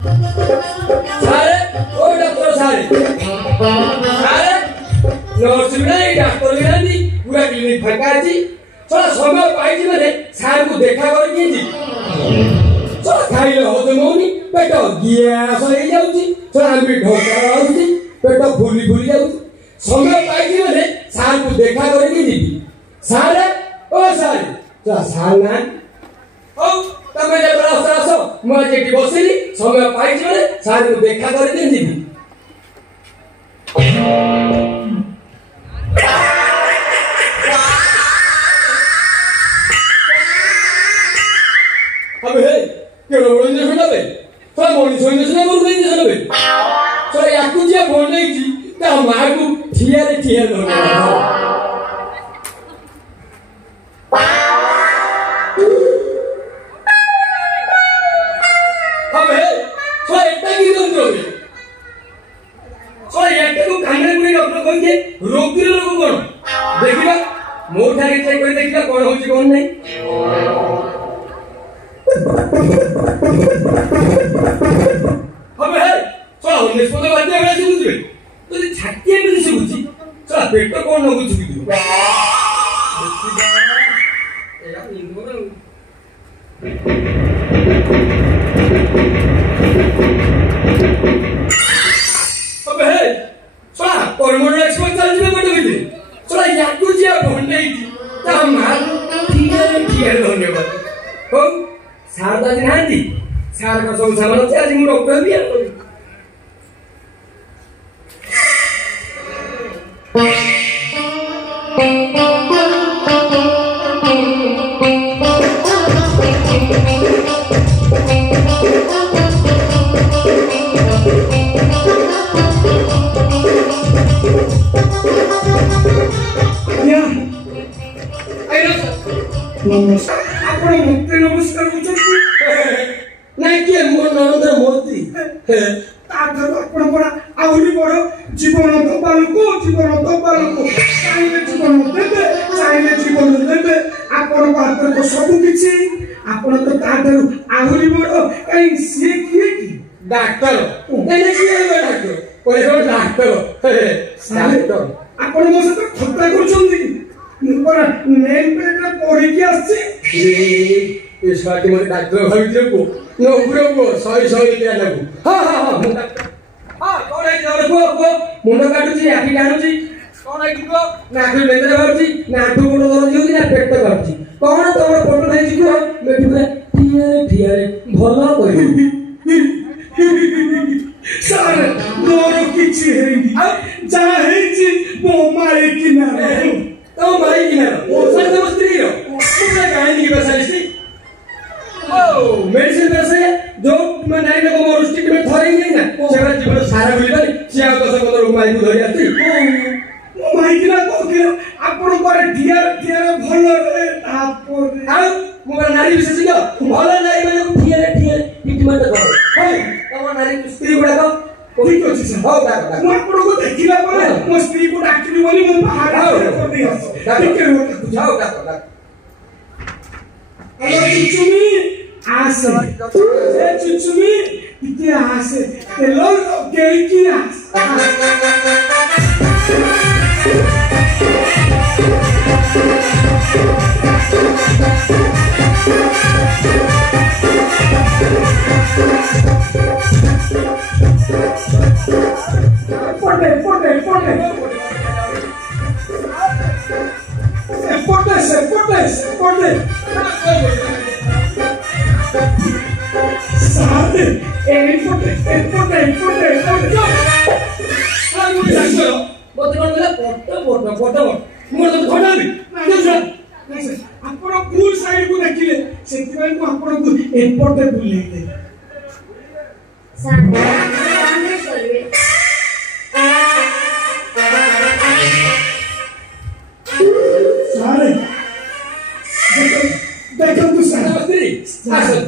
सारे ओ डॉक्टर सारे नर्स भी नहीं डॉक्टर भी नहीं पूरा क्लिनिक फांका अछि चला समय पाइछि माने सार को देखा कर के जी चला खाइले हजम होनी पेट गैस हो जाउछि चला हम भी ढोका आउछि पेट फुली जाउछि समय पाइछि माने सार को देखा कर के जी सारे ओ सारे चला सार ना ओ तमे जे रास्ता आसो म जेठी बसिली समय पाइछि माने सार को देखा कर के जी अबे हे केलो बोल इंजेक्शन दबे तो मोनी सोइन इंजेक्शन बोल इंजेक्शन दबे तो याकू जे बोल नहीं जी ता मां को ठिया लो अबे तो एटा की दन दबे तो एटा को कांगरे गुडी डॉक्टर कोन जे रोग लोग कोन देखिबा मोर ठारे चेक कर देखिबा कोन होची कोन नहीं अबे हे चला निष्पत्ति बात है ऐसे बुझबे तो छाती में से बुझी चला पेट तो कोन न बुझी तू एगा इंदोर अबे हे चला परमोनल एक्सपर्ट चल जिबे बटे बिते चला याकू जे भंडे ता मार ठीक धन्यवाद हो सार दादी नांदी सार का सब सामान ଅଛି ଆଜି ମୁଁ ଡକ୍ଟର ବି ଆଣିବି नमस्कार आपण मुक्ति नमस्कार उचलती नहीं के मोर नरेंद्र मोदी ताधर आपण बड़ा आउरी बड़ जीवन दबालको चाइले जीवन देबे आपण हाथ को सब किछि आपण तो ताधर आउरी बड़ कहीं से किए की डॉक्टर एने किए डॉक्टर कोई डॉक्टर आपण मो से खत्ता करछंती मुपर नेम प्लेट पढ़ी के आछि ए साथी मते डॉक्टर भाबिते को नो पुरो सही क्या लागू हां कोन है जरे को मुंड काटुची आखी काटुची कोन है को नाक लेंदरे भाबुची नाक गोड़ दरजी ना पेट काटुची कोन तोर फोटो नै जिको मेठी ठिया भलो करी सर मोर किछि हेंगी जा हेछि मो मारे किनारे तो मारे किनारे ओ सर तो स्त्री रो मुझे कहानी की बसालिसी ओ मेडिसिन पैसे जो मैं नहीं को मोर स्टिक में थरी नहीं ना सेवा जीवन सारा मिल पारी सिया 10 15 माई को धरि आसी ओ माई किना को के आपण पर डियर भलो रे तापर आ मोर नारी विशेषज्ञ भलो नारी माने ठिया ट्रीटमेंट करो हे तम नारी स्त्री गुडा को ठीक अछि सर हो दादा मो आपण को देखिला परे मो स्त्री को डाक्टरी बोली मो बाहर कर दे ठीक है जाओ दादा हेलो चुचुमी आसे ए चुचुमी इते आसे हेलो गेई की आस Porte. Sabe? Porte. Bote kon gela porte. Mor to khona bi. नहीं सर आपण कूल साइड को देखिले सेति को आपण को एयरपोर्ट बुले दे सारे आने चलवे सारे देखो तू सारा तेरी आसन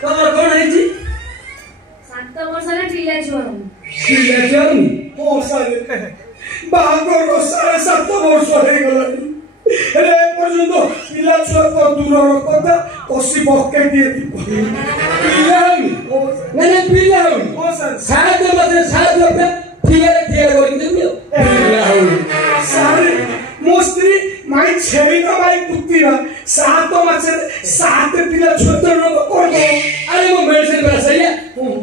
तो कौन है जी 7 वर्ष रे ठिला छुआनी ओ सारे बागर सारे 7 वर्ष हो गलानी रे पर्यंत पिला छुआ को दूर कथा कसी बके दिए पिला सर 7 मासरे 7 रुपया ठियारे करके देबी सर मो स्त्री माई छेड़ी का माई कुत्ती ना 7 मासरे 7 पिला छोट लोग कोन अरे वो मेडिसिन बड़ा सही है ओहो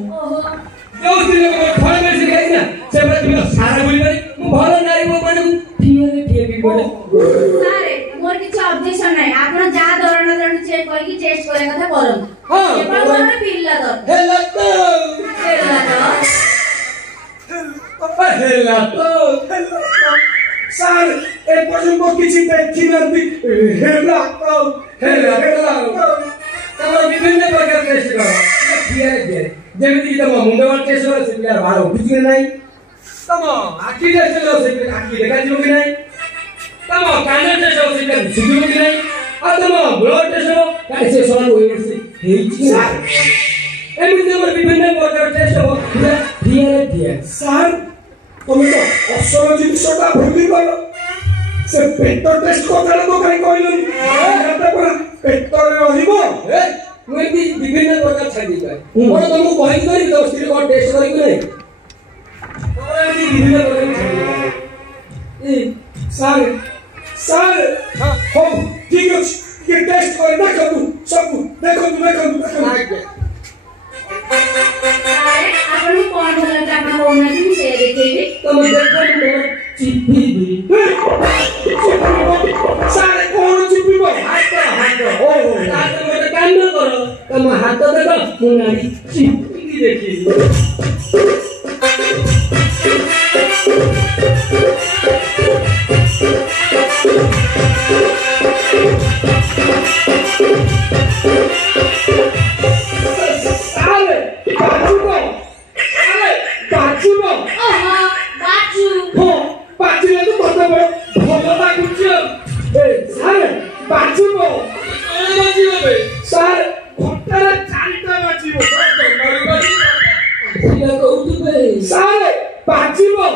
जो दिन को फल मेडिसिन खाई ना से बड़ा तुम सारा बोली मारी मु भलो नारी वो माने ठियारे भी बोले सारे मोर किछ ऑब्जेक्शन नाही आपण जा दरण चेक करके टेस्ट करे कथा करम हां एपर मोर पिल्ला दर हेला तो पिल्ला दर सर ए पर्यंत किछि देखि नथि हेला तमर विभिन्न प्रकार टेस्ट करो ठियारे जेमिति तम मुंडवा टेस्ट करो से यार भारो बुझिए नाही तम आखि टेस्ट करो से आखि देखा जियो कि नाही तम कान टेस्ट करो से सुजियो कि नाही आ तम ब्लड टेस्ट करो काहे से सवाल होई से हेछि एमिति तमर विभिन्न प्रकार टेस्ट हो ठियारे सर तुम तो असल जिनिसटा भूली गलो से पेट टेस्ट कथाला तो काई कहलनी एटा पर पेट रहिबो ए मुई भी विभिन्न प्रकार छाडी पाए मोर तुमको कहि करी तो स्त्री को टेस्ट करी कि नहीं तोरा भी विभिन्न प्रकार छाडी ए सर हो ठीक है ये टेस्ट कर देखो तू सब देखो सारे आपण कोन होला कि आपण कोना दिन से देखेबी तुम देखो तो चिप्पी दी सारे कौन चिपिबो हाथ ओ हाथ मोटे काम न करो तुम हाथ देखो मुनारी चिप्पी की देखी बाचुबो ओहो बाचू हो बाचुले तो कत बड़ भलो लागुछ ए सारे बाचुबो कौन बाजिबो बे सार घंटारा 4टा बाजिबो सिया को उठबे सारे बाजिबो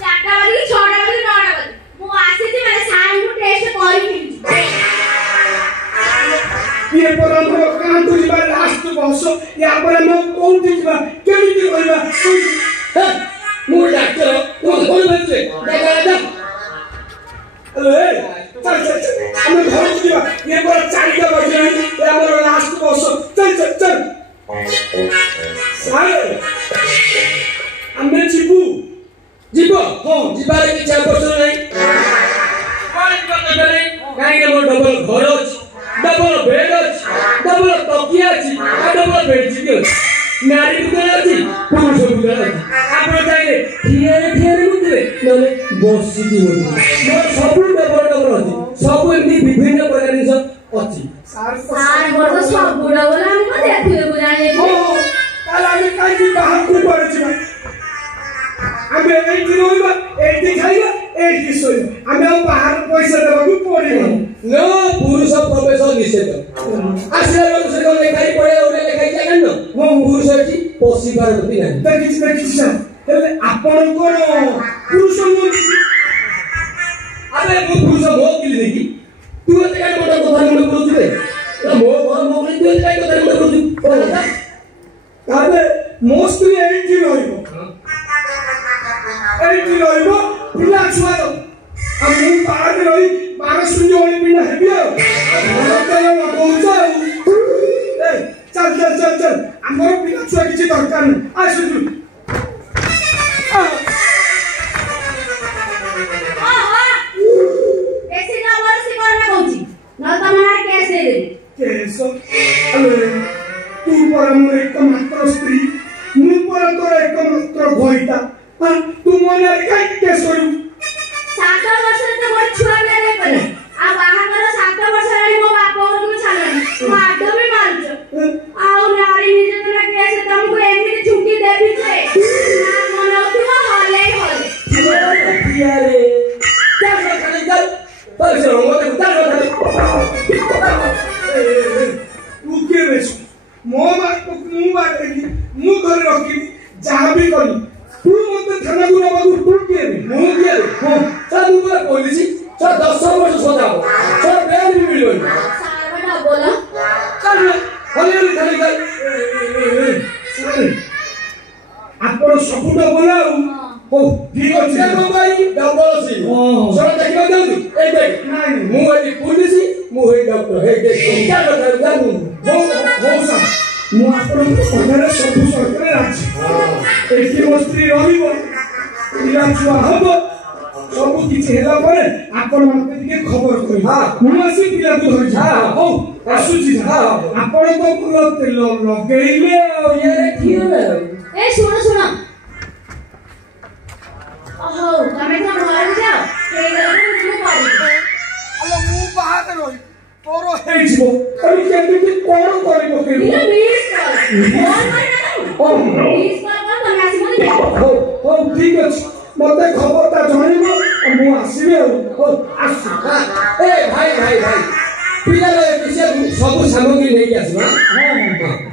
चाटा वाली छोड़ा वाली नोड़ा वाली मु आसीती माने सारे मु टेस्ट करिबी ये पर हमरो कान तो जीवा लास्ट बस या पर हम कोन जीवा केमिति होइबा हे मु डॉक्टर तू कोन बचे देखा जा अरे चल हम घर जीवा ये पर 4टा बजे ये हमरो लास्ट बस चल सारे हमें जीबू जीबो हो जीबारे कि चार बस नहीं कोन को नहीं काहे के मोर डबल घर अछि डबल बेड अछि डबल तकिया अछि आ डबल बेडशीट अछि नारी दुकान अछि पुरुष दुकान अछि आपण चाहे ठियारे मुंडे नले बसी दी मोर सब डबल अछि सब एमि विभिन्न प्रकार जिनिस अछि सारे मोर तो सब बुढ़ा बोला हम देखिबे बुझाने हो ताला में काई भी बाहर को पड़े छी आबे एठी रोइबा एठी खाइबा एठी सोइबा आबे बाहर पैसा देबा पड़िबो नो पुरुष प्रवेश निषेध आसिया लोग से कोन लेखाई पड़े ओरे लेखाई जागन न वो पुरुष अछि पसी पारती नाही देखि सर हेले आपण कोन पुरुष अबे मु पुरुष मो किली देखि तू एते काय मोटा कथा मुंडे बोलु रे मो घर मो किली तू काय कथा मुंडे बोलु अबे मो स्त्री एठी रहिबो पिला छुआ दो हम बाहर रही 12 सुनी ओली पिला हेबी आ चल हमर पिला छुआ किछि दरकार नै आ सुजु ओहो ऐसे ना बोल से करना कहूची न तमारा केस दे दे केस अरे तू पर मोर एकमात्र स्त्री मु पर तोर एकमात्र भइता हां तू मोने काई केस करू 7 वर्ष तो मोर छुआ ने रे पले आ बाहागर 7 वर्ष रे मो बाप और को छालनी माड भी मारछ आ नारी निर्यातना केस तुमको एमिति छुट्टी देबी छे ना मनोतिवा हले यारे चल खाली चल पर से हो मत चल तू के बेस मो बात मु बात मु घर रखी जहां भी करी तू मत थाना गुना बाबू तू के मु के हो सब ऊपर पुलिस सब 10 वर्ष सदा हो सब बेल भी मिलबो ହଉ ଠିକ ଅଛି ଭାଇ ଡବଲ ସି ସର ଦେଖିବା ଯାଉଛି ଏଇ ଦେଖ ନାଇଁ ମୁଁ ଏଠି ପୁଲିସ ମୁଁ ଏଇ ଡକ୍ଟର ଏଇ ଦେଖ क्या କଥା ଜାଣୁ ହଉ ସାର୍ ମୁଁ ଆପଣଙ୍କ କଥାରେ ସବୁ ସର୍କରେ ରାଜି ଏଠି ମୋ ସ୍ତ୍ରୀ ରହିବ ପିଲା ଛୁଆ ହବ ସବୁ କିଛି ହେଲା ପରେ ଆପଣ ମତେ ଟିକେ ଖବର କରିବେ ମୁଁ ଆସି ପିଲାକୁ ଧରିଛି ହଉ ଆସୁଛି ଆପଣ ତ ଭଲ ତେଲ ଲଗେଇଲେ ଆଉ ଇଏ ଠିକ ହେବେ ଏ ଶୁଣ ଶୁଣ ହଉ ତମେ ତ ଘରକୁ ଯାଅ ହେଇଗଲା ମୁଁ କରିବି ଆଲୋ ମୁଁ ବାହାରେ ରହି ତୋର ହେଇଯିବ ତମେ କେମିତି କଣ କରିବ ଇଏ ମିସ୍ କର ଫୋନ କରି ମିସ୍ କର ତମେ ଆସି ମତେ ଦେଖ ହଉ ହଉ ଠିକ ଅଛି ମତେ ଖବରଟା ଜଣେଇବ ମୁଁ ଆସିବି ଆଉ ହଉ ଆସୁ ଏ ଭାଇ ଭାଇ ଭାଇ ପିଲାର କିଛି ସବୁ ସାମଗ୍ରୀ ନେଇକି ଆସିବା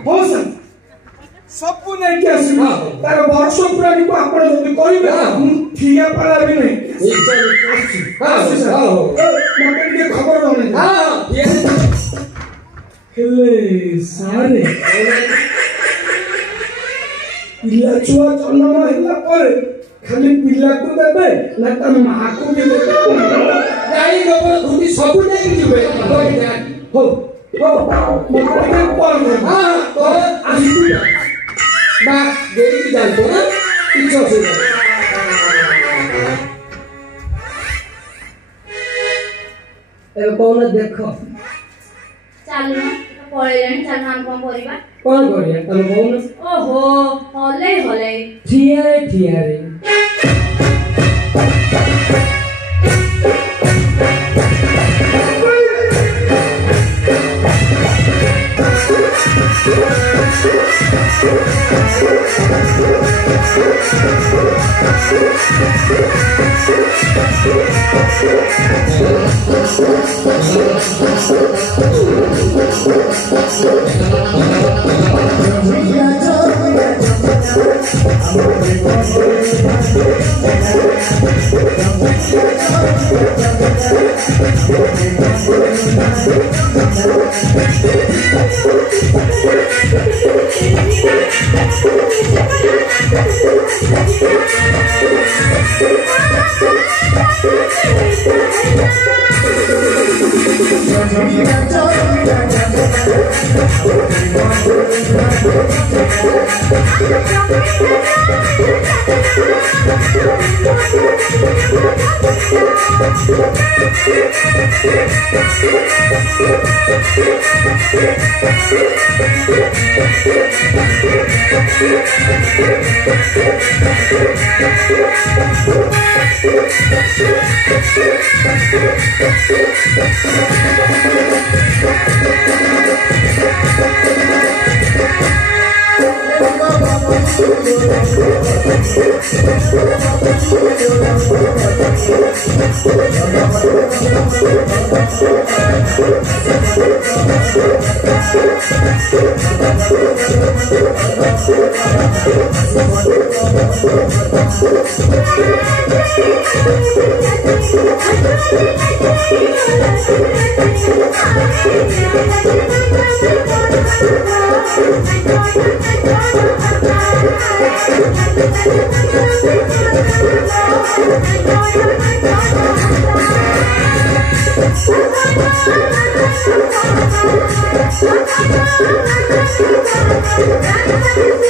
ହଉ ସାର୍ ସବୁ ନେଇକି ଆସିବି ତାର ବର୍ଷ ପୁରାଣିକୁ ଆପଣ ଯଦି କହିବେ ମୁଁ ଠିଆ ପାରାବି ନାହିଁ ମତେ ଟିକେ ଖବର ଜଣେଇବେ ହେଲେ ସାରେ ପିଲା ଛୁଆ ଜନ୍ମ ହେଲା ପରେ ଖାଲି ପିଲାକୁ ଦେବେ ନା ତା ମାକୁ ବି ଦେବେ ଗାଈ ଗୋବର ଧୁତି ସବୁ ନେଇକି ଯିବେ ହଉ ହଉ ମତେ ଟିକେ କଲ୍ କର ଆସିବୁ বা দেরিকে জানতো না কিছু অসুবিধা ଏବେ କଣ ଦେଖ ଚାଲୁନ ପଳେଇଲାଣି ଚାଲୁନ ଆମେ କଣ କରିବା କଣ କରିବା ତମେ କହୁନ ଓହୋ ହଲେଇ ହଲେଇ ଠିଆରେ ଠିଆରେ Thank you.